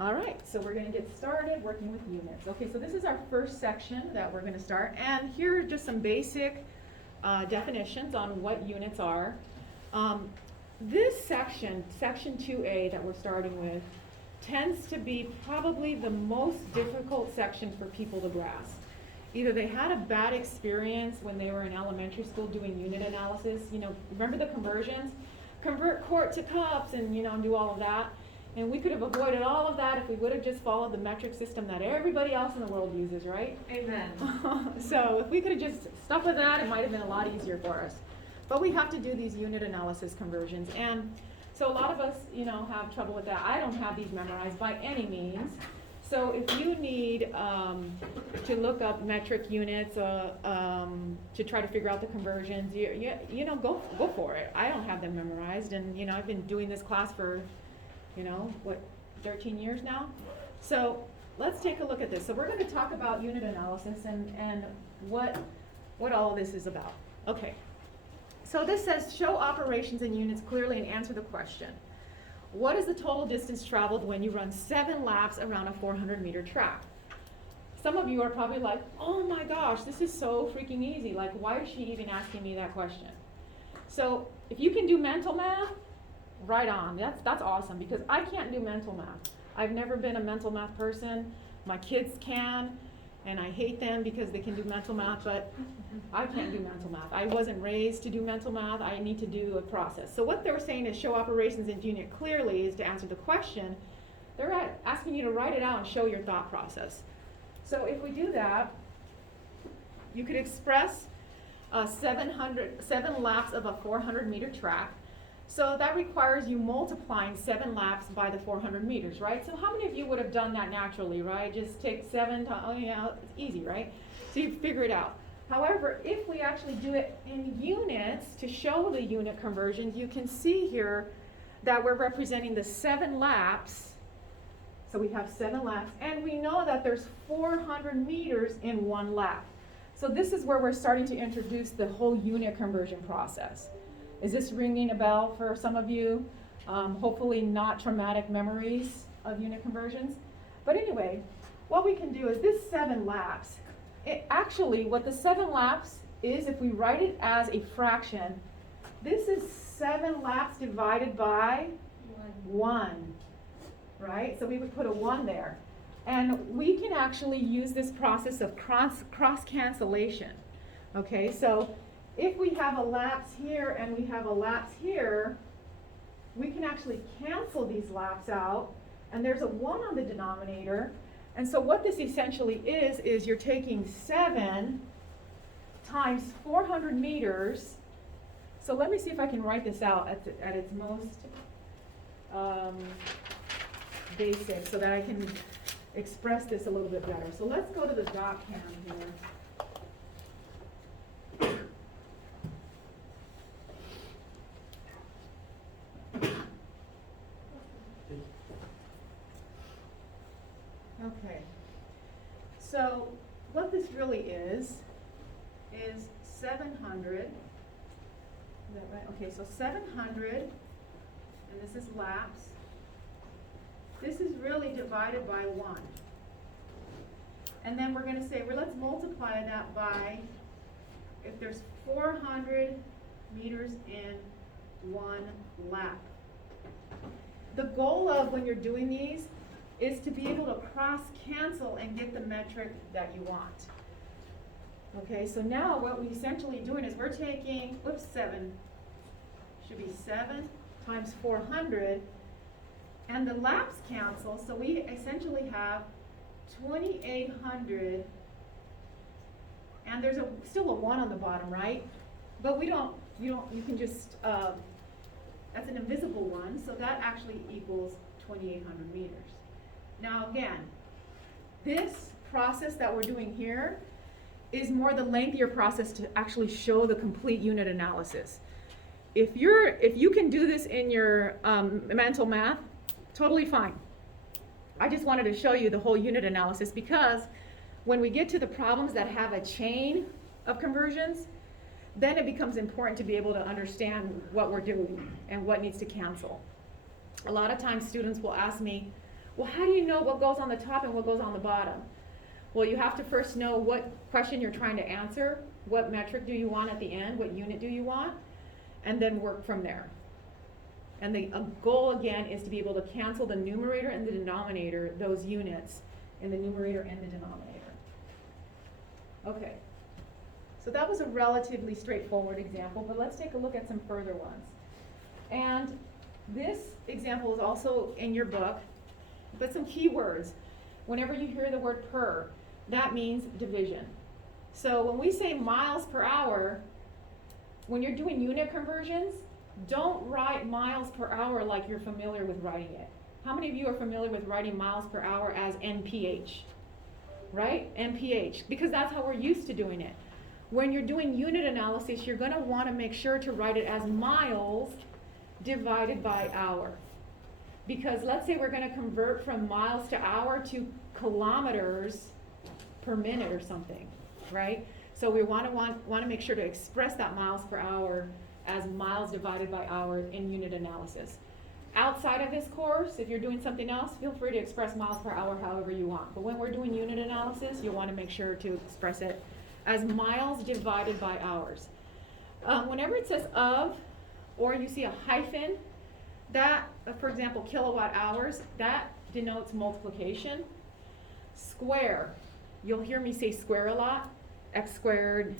All right, so we're going to get started working with units. Okay, so this is our first section that we're going to start, and here are just some basic definitions on what units are. This section, section 2A that we're starting with, tends to be probably the most difficult section for people to grasp. Either they had a bad experience when they were in elementary school doing unit analysis, remember the conversions? Convert quart to cups and, do all of that. And we could have avoided all of that if we would have just followed the metric system that everybody else in the world uses, right? Amen. So if we could have just stuck with that, it might have been a lot easier for us. But we have to do these unit analysis conversions. And so a lot of us, have trouble with that. I don't have these memorized by any means. So if you need to look up metric units to try to figure out the conversions, go for it. I don't have them memorized, and I've been doing this class for 13 years now. So let's take a look at this. So we're going to talk about unit analysis and what all of this is about. Okay. So this says show operations in units clearly and answer the question. What is the total distance traveled when you run 7 laps around a 400-meter track? Some of you are probably like, oh my gosh, this is so freaking easy. Like, why is she even asking me that question? So if you can do mental math, right on. That's awesome, because I can't do mental math. I've never been a mental math person. My kids can, and I hate them because they can do mental math, but I can't do mental math. I wasn't raised to do mental math. I need to do a process. So what they're saying is show operations in unit clearly is to answer the question. They're asking you to write it out and show your thought process. So if we do that, you could express 7 laps of a 400-meter track. So that requires you multiplying 7 laps by the 400 meters, right? So how many of you would have done that naturally, right? Just take 7 times, it's easy, right? So you figure it out. However, if we actually do it in units to show the unit conversions, you can see here that we're representing the 7 laps. So we have 7 laps, and we know that there's 400 meters in 1 lap. So this is where we're starting to introduce the whole unit conversion process. Is this ringing a bell for some of you? Hopefully not traumatic memories of unit conversions. But anyway, what we can do is this 7 laps, what the 7 laps is, if we write it as a fraction, this is 7 laps divided by 1, right? So we would put a 1 there. And we can actually use this process of cross cancellation. Okay, so if we have a lapse here and we have a lapse here, we can actually cancel these laps out, and there's a 1 on the denominator. And so what this essentially is you're taking 7 times 400 meters. So let me see if I can write this out at its most basic so that I can express this a little bit better. So let's go to the dot cam here. Okay, so what this really is 700, is that right? Okay, so 700, and this is laps. This is really divided by 1. And then we're going to say, well, let's multiply that by, if there's 400 meters in 1 lap. The goal of when you're doing these is to be able to cross cancel and get the metric that you want. Okay, so now what we're essentially doing is we're taking, 7, should be 7 times 400, and the laps cancel, so we essentially have 2,800, and there's still a 1 on the bottom, right? But you can just, that's an invisible 1, so that actually equals 2,800 meters. Now again, this process that we're doing here is more the lengthier process to actually show the complete unit analysis. If you can do this in your mental math, totally fine. I just wanted to show you the whole unit analysis, because when we get to the problems that have a chain of conversions, then it becomes important to be able to understand what we're doing and what needs to cancel. A lot of times students will ask me, Well, how do you know what goes on the top and what goes on the bottom? Well, you have to first know what question you're trying to answer, what metric do you want at the end, what unit do you want, and then work from there. And the goal, again, is to be able to cancel the numerator and the denominator, those units, in the numerator and the denominator. Okay, so that was a relatively straightforward example, but let's take a look at some further ones. And this example is also in your book, but some key words. Whenever you hear the word per, that means division. So when we say miles per hour, when you're doing unit conversions, don't write miles per hour like you're familiar with writing it. How many of you are familiar with writing miles per hour as NPH? Right? NPH, because that's how we're used to doing it. When you're doing unit analysis, you're going to want to make sure to write it as miles divided by hour. Because let's say we're going to convert from miles to hour to kilometers per minute or something, right? So we want to make sure to express that miles per hour as miles divided by hour in unit analysis. Outside of this course, if you're doing something else, feel free to express miles per hour however you want. But when we're doing unit analysis, you'll want to make sure to express it as miles divided by hours. Whenever it says of, or you see a hyphen, that, for example, kilowatt hours, that denotes multiplication. Square, you'll hear me say square a lot, x squared,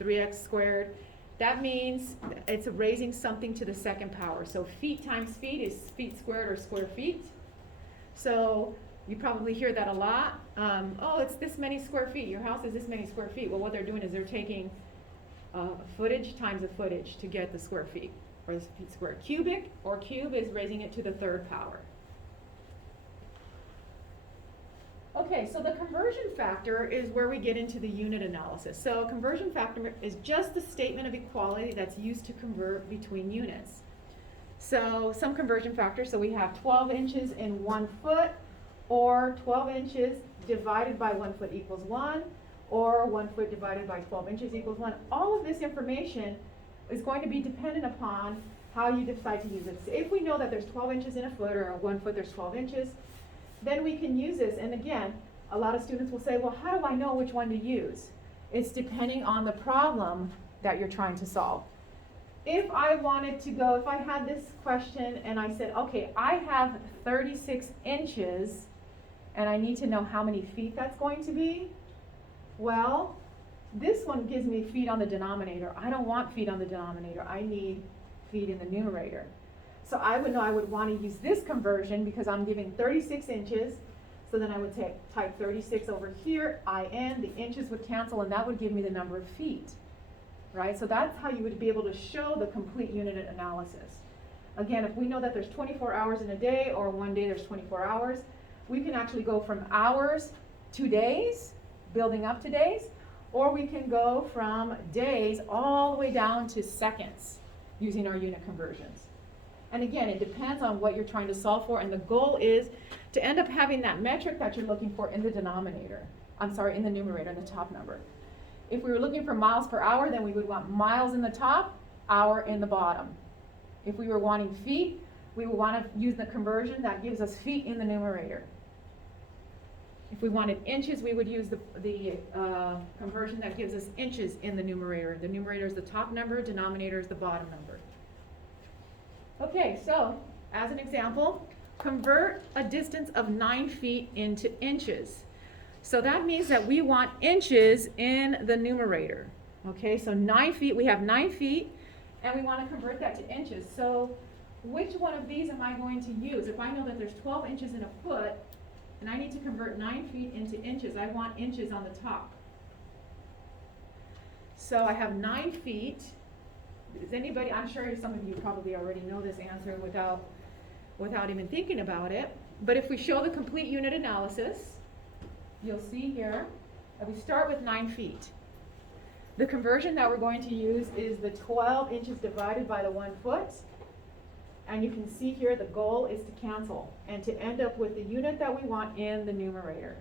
3x squared. That means it's raising something to the second power. So feet times feet is feet squared or square feet. So you probably hear that a lot. Oh, it's this many square feet. Your house is this many square feet. Well, what they're doing is they're taking footage times a footage to get the square feet, or the feet squared. Cubic or cube is raising it to the third power. Okay, so the conversion factor is where we get into the unit analysis. So conversion factor is just the statement of equality that's used to convert between units. So some conversion factors, so we have 12 inches in 1 foot, or 12 inches divided by 1 foot equals 1, or 1 foot divided by 12 inches equals 1. All of this information is going to be dependent upon how you decide to use it. So if we know that there's 12 inches in a foot, or 1 foot there's 12 inches, then we can use this. And again, a lot of students will say, well, how do I know which one to use? It's depending on the problem that you're trying to solve. If I wanted to go, if I had this question and I said, okay, I have 36 inches and I need to know how many feet that's going to be, well, this one gives me feet on the denominator. I don't want feet on the denominator. I need feet in the numerator. So I would know I would want to use this conversion because I'm giving 36 inches. So then I would type 36 over here, IN, the inches would cancel, and that would give me the number of feet, right? So that's how you would be able to show the complete unit analysis. Again, if we know that there's 24 hours in a day, or one day there's 24 hours, we can actually go from hours to days, building up to days, or we can go from days all the way down to seconds using our unit conversions. And again, it depends on what you're trying to solve for, and the goal is to end up having that metric that you're looking for in the denominator. In the numerator, in the top number. If we were looking for miles per hour, then we would want miles in the top, hour in the bottom. If we were wanting feet, we would want to use the conversion that gives us feet in the numerator. If we wanted inches, we would use the conversion that gives us inches in the numerator. The numerator is the top number, denominator is the bottom number. Okay, so as an example, convert a distance of 9 feet into inches. So that means that we want inches in the numerator. Okay, so 9 feet, we have 9 feet, and we want to convert that to inches. So which one of these am I going to use? If I know that there's 12 inches in a foot, and I need to convert 9 feet into inches, I want inches on the top. So I have 9 feet. Is anybody, I'm sure some of you probably already know this answer without even thinking about it. But if we show the complete unit analysis, you'll see here that we start with 9 feet. The conversion that we're going to use is the 12 inches divided by the 1 foot. And you can see here the goal is to cancel and to end up with the unit that we want in the numerator.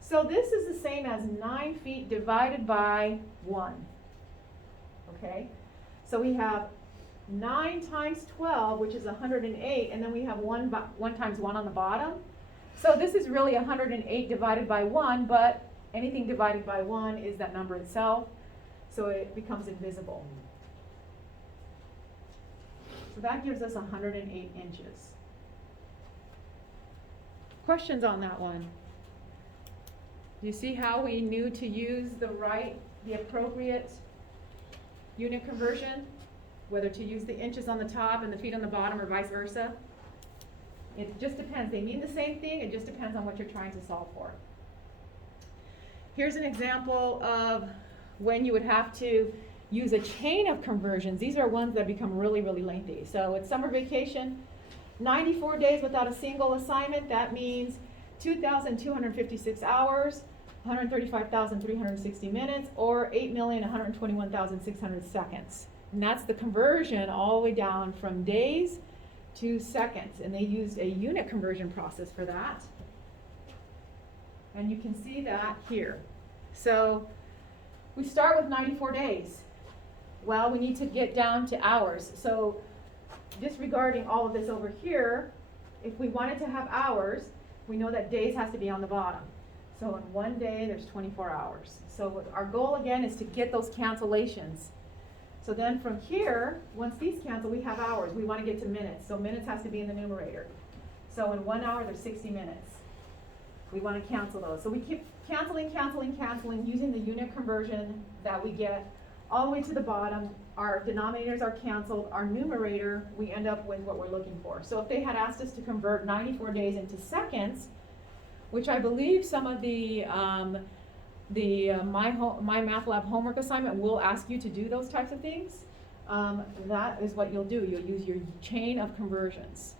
So this is the same as 9 feet divided by 1. Okay? So we have 9 times 12, which is 108, and then we have 1 times 1 on the bottom. So this is really 108 divided by 1, but anything divided by 1 is that number itself, so it becomes invisible. So that gives us 108 inches. Questions on that one? Do you see how we knew to use the appropriate unit conversion? Whether to use the inches on the top and the feet on the bottom or vice versa? It just depends. They mean the same thing, it just depends on what you're trying to solve for. Here's an example of when you would have to use a chain of conversions. These are ones that become really, really lengthy. So it's summer vacation, 94 days without a single assignment. That means 2,256 hours, 135,360 minutes, or 8,121,600 seconds. And that's the conversion all the way down from days to seconds. And they used a unit conversion process for that. And you can see that here. So we start with 94 days. Well, we need to get down to hours. So disregarding all of this over here, if we wanted to have hours, we know that days has to be on the bottom. So in one day, there's 24 hours. So our goal again is to get those cancellations. So then from here, once these cancel, we have hours. We want to get to minutes. So minutes has to be in the numerator. So in 1 hour, there's 60 minutes. We want to cancel those. So we keep canceling, using the unit conversion that we get all the way to the bottom. Our denominators are canceled. Our numerator, we end up with what we're looking for. So if they had asked us to convert 94 days into seconds, which I believe some of the My Math Lab homework assignment will ask you to do those types of things, that is what you'll do. You'll use your chain of conversions.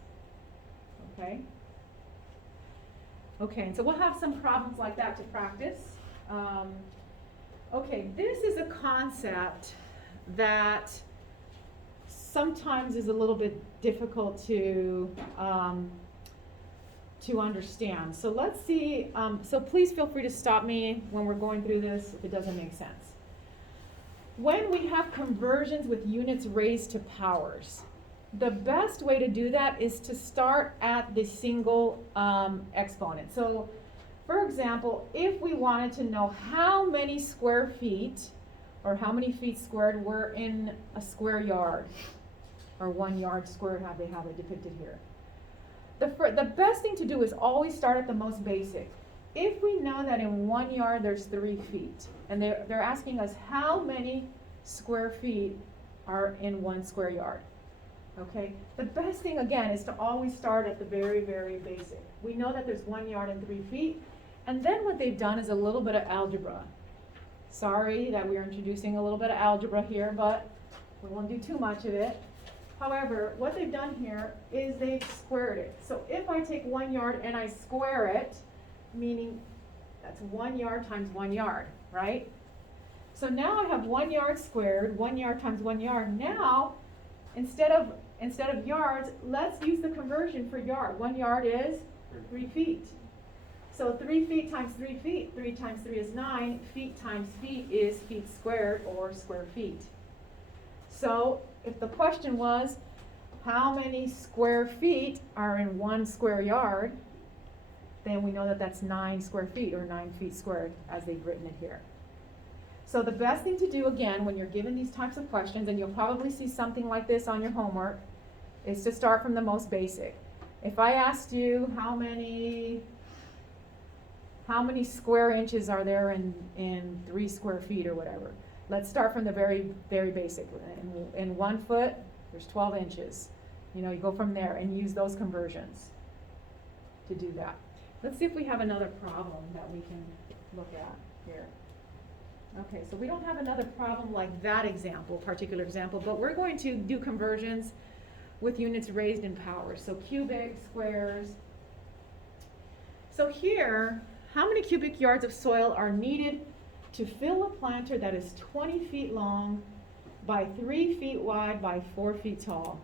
Okay? Okay, and so we'll have some problems like that to practice. Okay, this is a concept that sometimes is a little bit difficult to understand. So let's see, so please feel free to stop me when we're going through this if it doesn't make sense. When we have conversions with units raised to powers, the best way to do that is to start at the single exponent. So for example, if we wanted to know how many square feet or how many feet squared were in a square yard, or 1 yard squared, how they have it depicted here. The best thing to do is always start at the most basic. If we know that in 1 yard there's 3 feet, and they're asking us how many square feet are in 1 square yard, okay? The best thing again is to always start at the very, very basic. We know that there's 1 yard and 3 feet, and then what they've done is a little bit of algebra. Sorry that we're introducing a little bit of algebra here, but we won't do too much of it. However, what they've done here is they've squared it. So if I take 1 yard and I square it, meaning that's 1 yard times 1 yard, right? So now I have 1 yard squared, 1 yard times 1 yard. Now, instead of yards, let's use the conversion for yard. 1 yard is 3 feet. So 3 feet times 3 feet, 3 times 3 is 9, feet times feet is feet squared, or square feet. So if the question was, how many square feet are in 1 square yard, then we know that that's 9 square feet, or 9 feet squared, as they've written it here. So the best thing to do, again, when you're given these types of questions, and you'll probably see something like this on your homework, is to start from the most basic. If I asked you how many square inches are there in 3 square feet or whatever, let's start from the very, very basic. In 1 foot, there's 12 inches. You know, you go from there and use those conversions to do that. Let's see if we have another problem that we can look at here. Okay, so we don't have another problem like that particular example, but we're going to do conversions with units raised in power. So cubic, squares. So here, how many cubic yards of soil are needed to fill a planter that is 20 feet long by 3 feet wide by 4 feet tall?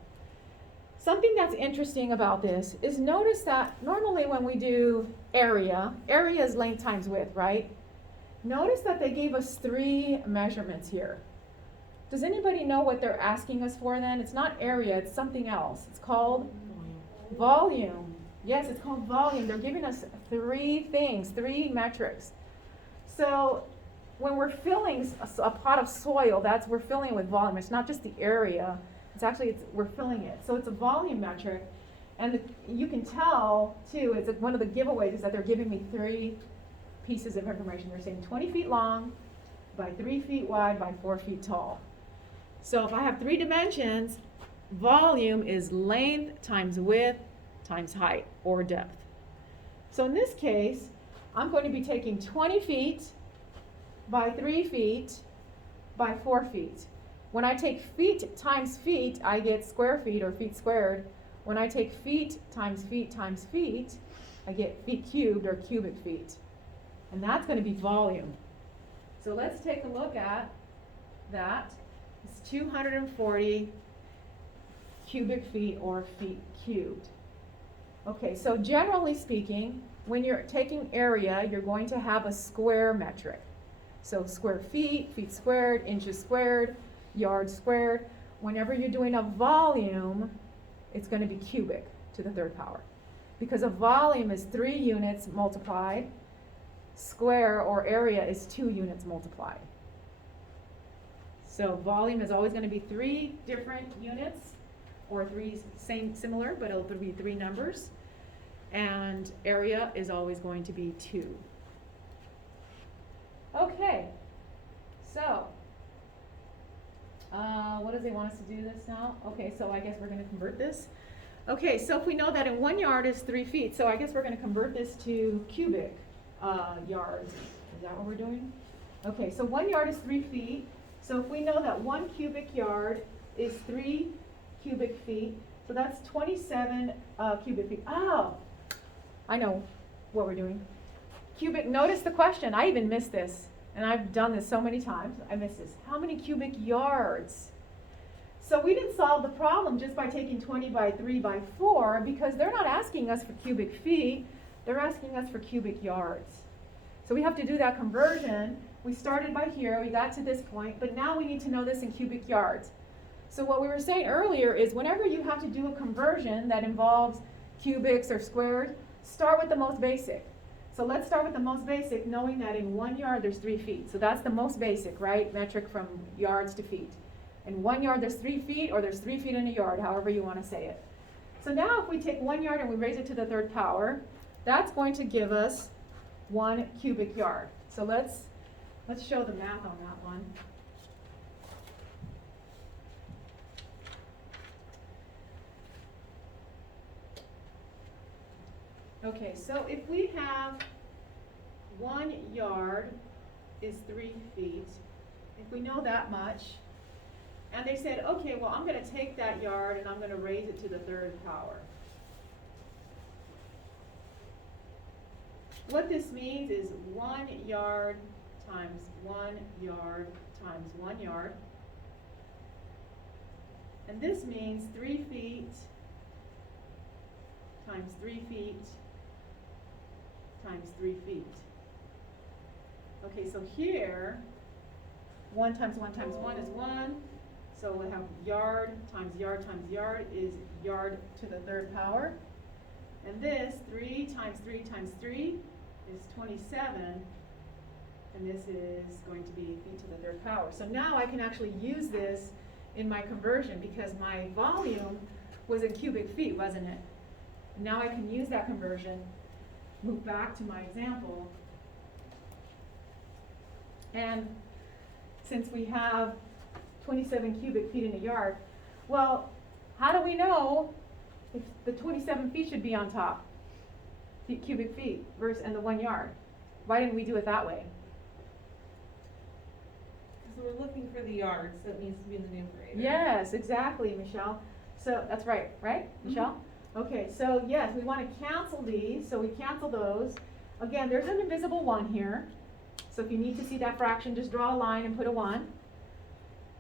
Something that's interesting about this is notice that normally when we do area is length times width, right? Notice that they gave us 3 measurements here. Does anybody know what they're asking us for then? It's not area, it's something else. It's called volume. Yes, it's called volume. They're giving us three things, three metrics. So when we're filling a pot of soil, we're filling it with volume. It's not just the area. We're filling it. So it's a volume metric. And you can tell, too, one of the giveaways is that they're giving me three pieces of information. They're saying 20 feet long, by 3 feet wide, by 4 feet tall. So if I have three dimensions, volume is length times width times height or depth. So in this case, I'm going to be taking 20 feet by 3 feet by 4 feet. When I take feet times feet, I get square feet or feet squared. When I take feet times feet times feet, I get feet cubed or cubic feet. And that's going to be volume. So let's take a look at that. It's 240 cubic feet or feet cubed. Okay, so generally speaking, when you're taking area, you're going to have a square metric. So square feet, feet squared, inches squared, yards squared. Whenever you're doing a volume, it's going to be cubic to the third power. Because a volume is 3 units multiplied. Square or area is 2 units multiplied. So volume is always going to be 3 different units, or 3 similar, but it'll be 3 numbers. And area is always going to be 2. Okay, so what does he want us to do this now? Okay, so I guess we're going to convert this. Okay, so if we know that in 1 yard is 3 feet, so I guess we're going to convert this to cubic yards. Is that what we're doing? Okay, so 1 yard is 3 feet. So if we know that 1 cubic yard is 3 cubic feet, so that's 27 cubic feet. Oh, I know what we're doing. Cubic, notice the question. I even missed this, and I've done this so many times. I missed this. How many cubic yards? So we didn't solve the problem just by taking 20 by 3 by 4, because they're not asking us for cubic feet. They're asking us for cubic yards. So we have to do that conversion. We started by here. We got to this point, but now we need to know this in cubic yards. So what we were saying earlier is whenever you have to do a conversion that involves cubics or squares, start with the most basic. So let's start with the most basic, knowing that in 1 yard there's 3 feet. So that's the most basic, right? Metric from yards to feet. In 1 yard there's 3 feet, or there's 3 feet in a yard, however you want to say it. So now if we take 1 yard and we raise it to the third power, that's going to give us 1 cubic yard. So let's show the math on that one. Okay, so if we have 1 yard is 3 feet, if we know that much, and they said, okay, well, I'm going to take that yard and I'm going to raise it to the third power. What this means is 1 yard times 1 yard times 1 yard. And this means 3 feet times 3 feet times 3 feet. Okay, so here, 1 times 1 times 1 is 1. So we'll have yard times yard times yard is yard to the third power. And this, 3 times 3 times 3 is 27. And this is going to be feet to the third power. So now I can actually use this in my conversion because my volume was in cubic feet, wasn't it? Now I can use that conversion, move back to my example. And since we have 27 cubic feet in a yard, well, how do we know if the 27 feet should be on top? Cubic feet versus and the 1 yard. Why didn't we do it that way? Because we're looking for the yards, so it needs to be in the numerator. Yes, exactly, Michelle. So that's right, Michelle? Okay, so yes, we want to cancel these, so we cancel those. Again, there's an invisible 1 here. So if you need to see that fraction, just draw a line and put a 1.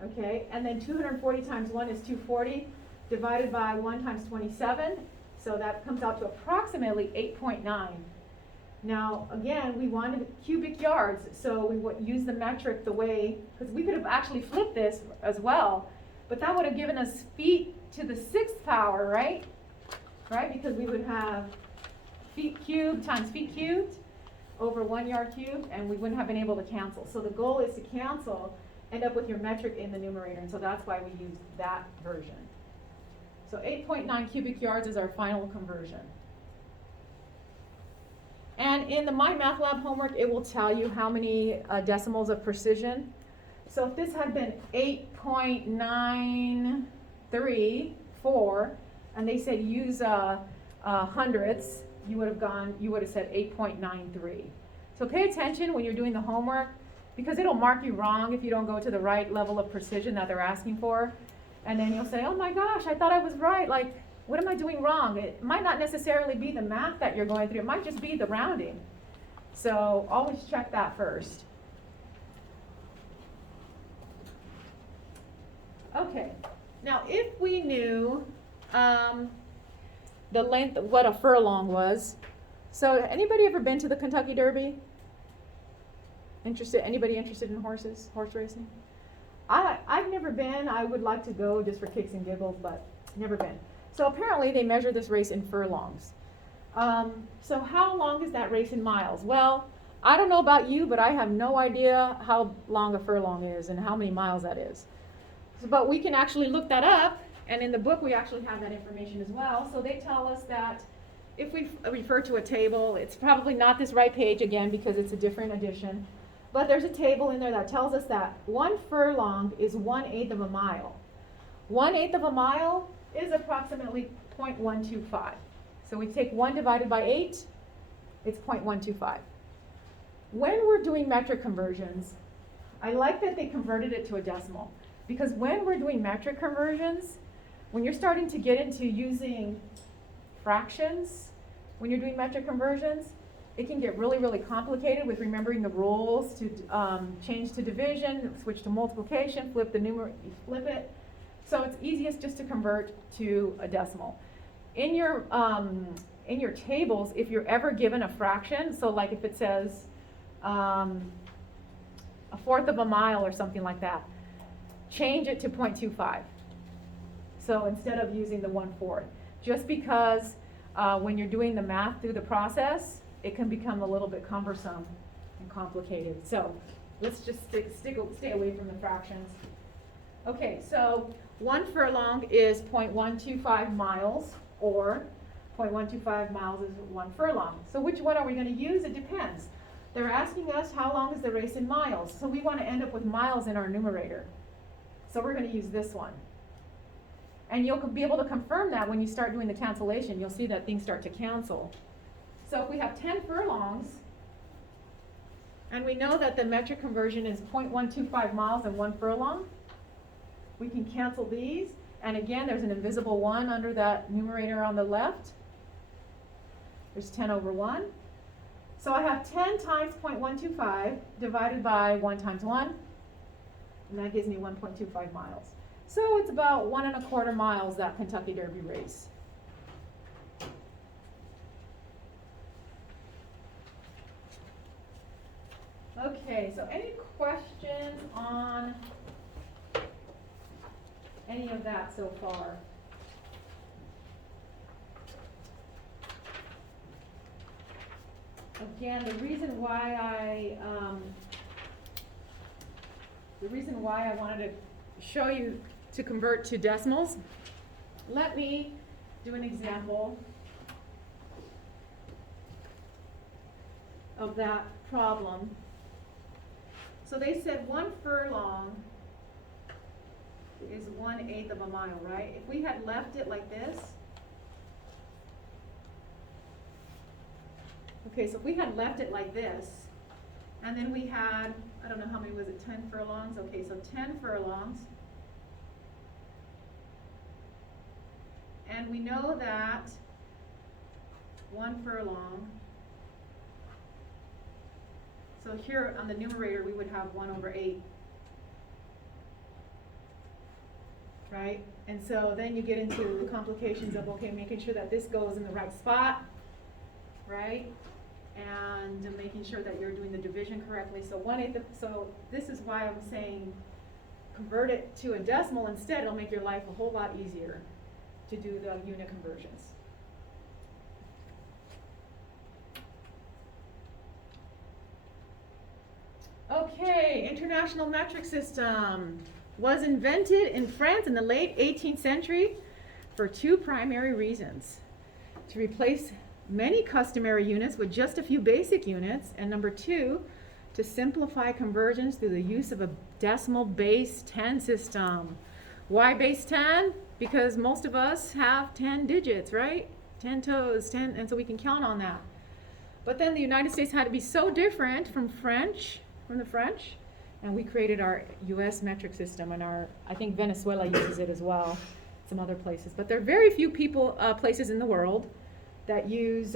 Okay, and then 240 times 1 is 240, divided by 1 times 27. So that comes out to approximately 8.9. Now, again, we wanted cubic yards, so we would use the metric the way, because we could have actually flipped this as well, but that would have given us feet to the 6th power, right? Right, because we would have feet cubed times feet cubed over 1 yard cubed, and we wouldn't have been able to cancel. So the goal is to cancel, end up with your metric in the numerator, and so that's why we used that version. So 8.9 cubic yards is our final conversion. And in the My Math Lab homework, it will tell you how many decimals of precision. So if this had been 8.934, and they said use hundredths, you would have said 8.93. So pay attention when you're doing the homework, because it'll mark you wrong if you don't go to the right level of precision that they're asking for. And then you'll say, oh my gosh, I thought I was right. Like, what am I doing wrong? It might not necessarily be the math that you're going through. It might just be the rounding. So always check that first. Okay. Now, if we knew the length, what a furlong was. So anybody ever been to the Kentucky Derby? Anybody interested in horse racing? I've never been. I would like to go just for kicks and giggles, but never been. So apparently they measure this race in furlongs. So how long is that race in miles? Well, I don't know about you, but I have no idea how long a furlong is and how many miles that is. But we can actually look that up, and in the book we actually have that information as well. So they tell us that if we refer to a table, it's probably not this right page again because it's a different edition, but there's a table in there that tells us that 1 furlong is 1/8 of a mile. 1/8 of a mile is approximately 0.125. So we take 1 divided by 8, it's 0.125. When we're doing metric conversions, I like that they converted it to a decimal, because when we're doing metric conversions, when you're starting to get into using fractions, when you're doing metric conversions, it can get really, really complicated with remembering the rules to change to division, switch to multiplication, flip the numerator, flip it. So it's easiest just to convert to a decimal. In your tables, if you're ever given a fraction, so like if it says 1/4 of a mile or something like that, change it to 0.25. So instead of using the 1/4, just because when you're doing the math through the process, it can become a little bit cumbersome and complicated. So let's just stay away from the fractions. Okay, so 1 furlong is 0.125 miles, or 0.125 miles is 1 furlong. So which one are we going to use? It depends. They're asking us how long is the race in miles. So we want to end up with miles in our numerator. So we're going to use this one. And you'll be able to confirm that when you start doing the cancellation. You'll see that things start to cancel. So if we have 10 furlongs, and we know that the metric conversion is 0.125 miles and 1 furlong, we can cancel these. And again, there's an invisible 1 under that numerator on the left. There's 10 over 1. So I have 10 times 0.125 divided by 1 times 1. And that gives me 1.25 miles. So it's about 1 1/4 miles, that Kentucky Derby race. Okay, so any questions on any of that so far? Again, the reason why I wanted to show you to convert to decimals, let me do an example of that problem. So they said 1 furlong is 1/8 of a mile, right? If we had left it like this, okay, so if we had left it like this, and then we had, I don't know how many was it, 10 furlongs? Okay, so 10 furlongs. And we know that 1 furlong, so here on the numerator we would have 1/8. Right? And so then you get into the complications of, okay, making sure that this goes in the right spot, right? and making sure that you're doing the division correctly. So 1/8, so this is why I'm saying convert it to a decimal instead. It'll make your life a whole lot easier to do the unit conversions. Okay, International Metric System was invented in France in the late 18th century for two primary reasons: to replace many customary units with just a few basic units, and number two, to simplify conversions through the use of a decimal base 10 system. Why base 10? Because most of us have 10 digits, right? 10 toes, 10, and so we can count on that. But then the United States had to be so different from the French, and we created our US metric system, and I think Venezuela uses it as well, some other places. But there are very few places in the world that use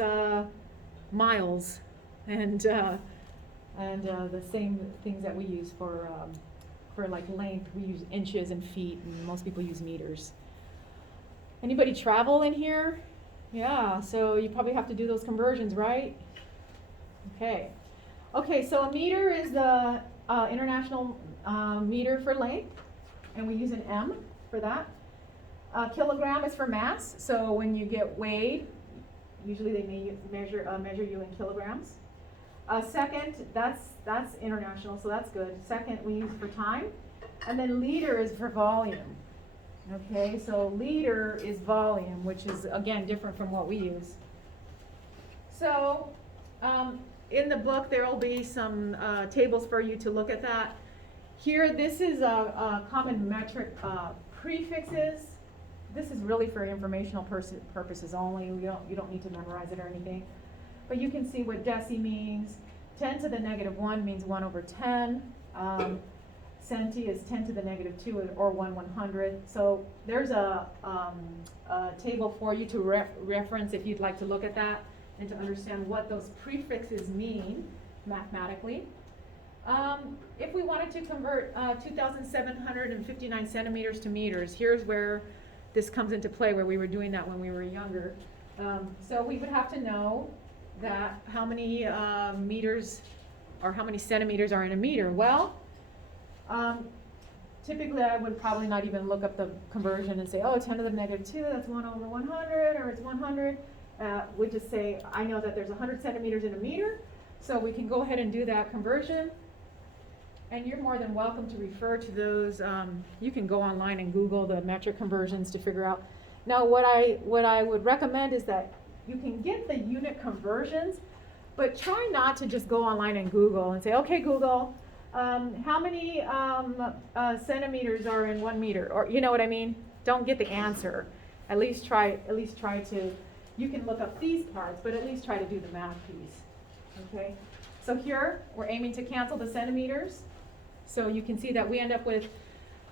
miles and the same things that we use for like length. We use inches and feet, and most people use meters. Anybody travel in here? Yeah, so you probably have to do those conversions, right? Okay, so a meter is the international meter for length, and we use an M for that. Kilogram is for mass, so when you get weighed, usually they may measure you in kilograms. Second, that's international, so that's good. Second, we use for time. And then liter is for volume. Okay, so liter is volume, which is, again, different from what we use. So, in the book, there will be some tables for you to look at that. Here, this is a common metric prefixes. This is really for informational purposes only. You don't need to memorize it or anything. But you can see what deci means. 10 to the negative 1 means 1 over 10. Centi is 10 to the negative 2 or 1/100. So there's a table for you to reference if you'd like to look at that and to understand what those prefixes mean mathematically. If we wanted to convert 2,759 centimeters to meters, here's where this comes into play, where we were doing that when we were younger. So we would have to know that how many meters or how many centimeters are in a meter. Well, typically I would probably not even look up the conversion and say, oh, 10 to the negative 2, that's 1 over 100, or it's 100. We just say, I know that there's 100 centimeters in a meter, so we can go ahead and do that conversion. And you're more than welcome to refer to those. You can go online and Google the metric conversions to figure out. Now, what I would recommend is that you can get the unit conversions, but try not to just go online and Google and say, okay, Google, how many centimeters are in 1 meter? Or you know what I mean? Don't get the answer. At least try to, you can look up these parts, but at least try to do the math piece. Okay? So here, we're aiming to cancel the centimeters. So you can see that we end up with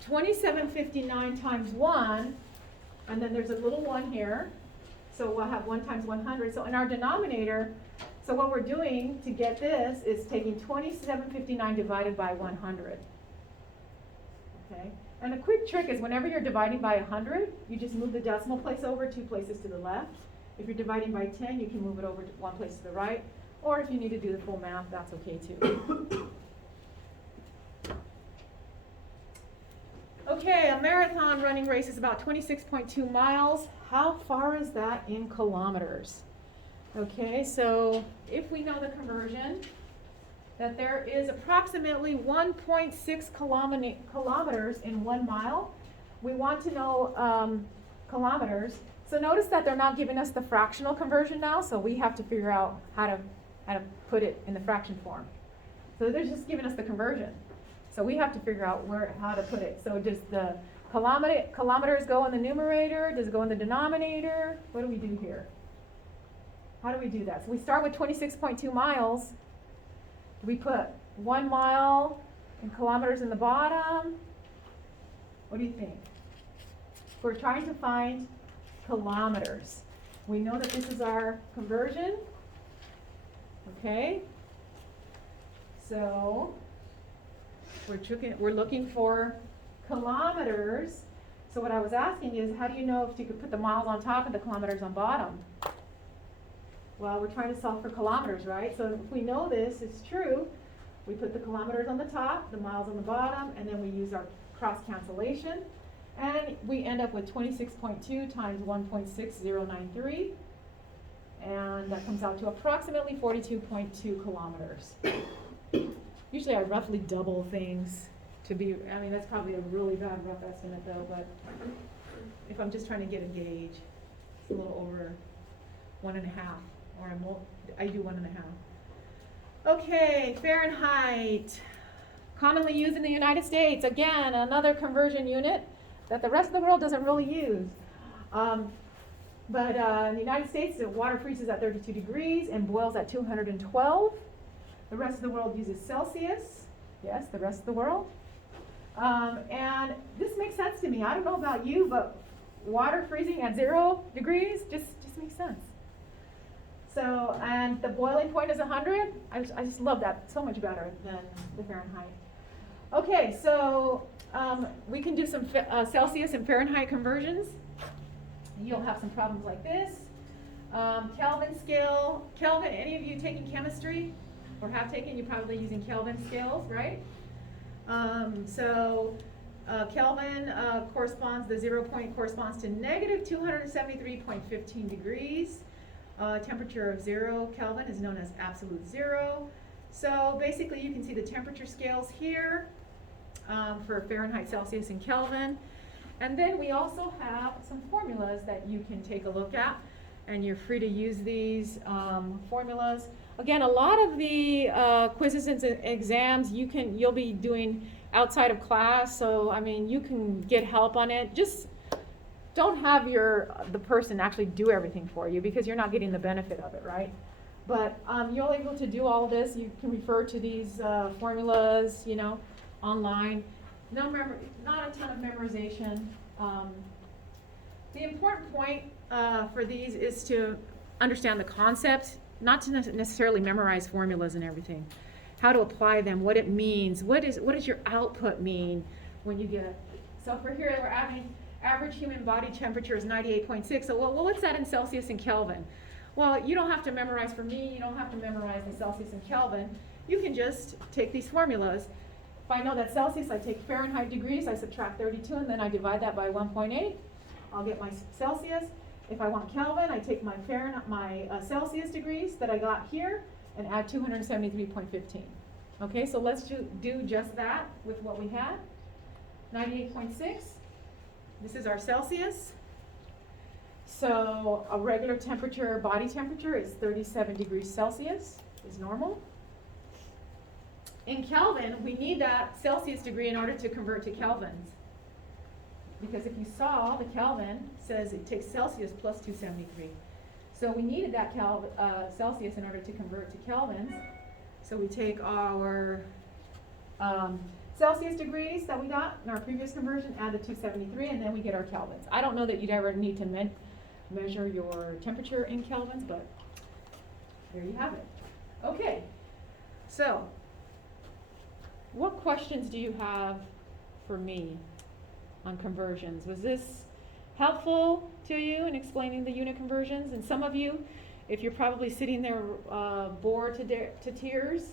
2759 times 1, and then there's a little 1 here. So we'll have 1 times 100. So in our denominator, so what we're doing to get this is taking 2759 divided by 100. Okay? And a quick trick is whenever you're dividing by 100, you just move the decimal place over 2 places to the left. If you're dividing by 10, you can move it over to 1 place to the right. Or if you need to do the full math, that's okay too. Okay, a marathon running race is about 26.2 miles. How far is that in kilometers? Okay, so if we know the conversion, that there is approximately 1.6 kilometers in 1 mile, we want to know kilometers. So notice that they're not giving us the fractional conversion now, so we have to figure out how to put it in the fraction form. So they're just giving us the conversion. So we have to figure out how to put it. So does the kilometers go in the numerator? Does it go in the denominator? What do we do here? How do we do that? So we start with 26.2 miles. Do we put 1 mile in kilometers in the bottom? What do you think? We're trying to find kilometers. We know that this is our conversion. Okay. So we're looking for kilometers. So what I was asking is, how do you know if you could put the miles on top and the kilometers on bottom? Well, we're trying to solve for kilometers, right? So if we know this is true, we put the kilometers on the top, the miles on the bottom, and then we use our cross cancellation. And we end up with 26.2 times 1.6093. And that comes out to approximately 42.2 kilometers. Usually I roughly double things to be, I mean, that's probably a really bad rough estimate though, but if I'm just trying to get a gauge, it's a little over 1.5, or I do 1.5. Okay, Fahrenheit, commonly used in the United States. Again, another conversion unit that the rest of the world doesn't really use. But in the United States, the water freezes at 32 degrees and boils at 212. The rest of the world uses Celsius. Yes, the rest of the world. And this makes sense to me. I don't know about you, but water freezing at 0 degrees just makes sense. So, and the boiling point is 100. I just love that so much better than the Fahrenheit. Okay, so we can do some Celsius and Fahrenheit conversions. You'll have some problems like this. Kelvin scale. Kelvin, any of you taking chemistry or have taken, you're probably using Kelvin scales, right? Kelvin corresponds, the 0 point corresponds to negative 273.15 degrees. Temperature of 0 Kelvin is known as absolute zero. So basically you can see the temperature scales here for Fahrenheit, Celsius, and Kelvin. And then we also have some formulas that you can take a look at, and you're free to use these formulas. Again, a lot of the quizzes and exams you'll be doing outside of class, so I mean you can get help on it. Just don't have the person actually do everything for you, because you're not getting the benefit of it, right? But you're able to do all of this. You can refer to these formulas, online. Not a ton of memorization. The important point for these is to understand the concept, not to necessarily memorize formulas and everything. How to apply them, what it means, what does your output mean when you get it. So for here we're having average human body temperature is 98.6. So well, what's that in Celsius and Kelvin? Well, you don't have to memorize, for me, you don't have to memorize the Celsius and Kelvin. You can just take these formulas. If I know that Celsius, I take Fahrenheit degrees, I subtract 32, and then I divide that by 1.8. I'll get my Celsius. If I want Kelvin, I take my Celsius degrees that I got here and add 273.15. Okay, so let's do just that with what we had. 98.6. This is our Celsius. So a regular temperature, body temperature, is 37 degrees Celsius, is normal. In Kelvin, we need that Celsius degree in order to convert to kelvins. Because if you saw, the Kelvin says it takes Celsius plus 273. So we needed that Celsius in order to convert to kelvins. So we take our Celsius degrees that we got in our previous conversion, add the 273, and then we get our kelvins. I don't know that you'd ever need to measure your temperature in kelvins, but there you have it. Okay, so what questions do you have for me on conversions? Was this helpful to you in explaining the unit conversions? And some of you, if you're probably sitting there bored to tears,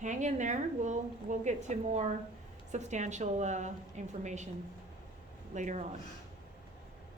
hang in there. We'll get to more substantial information later on.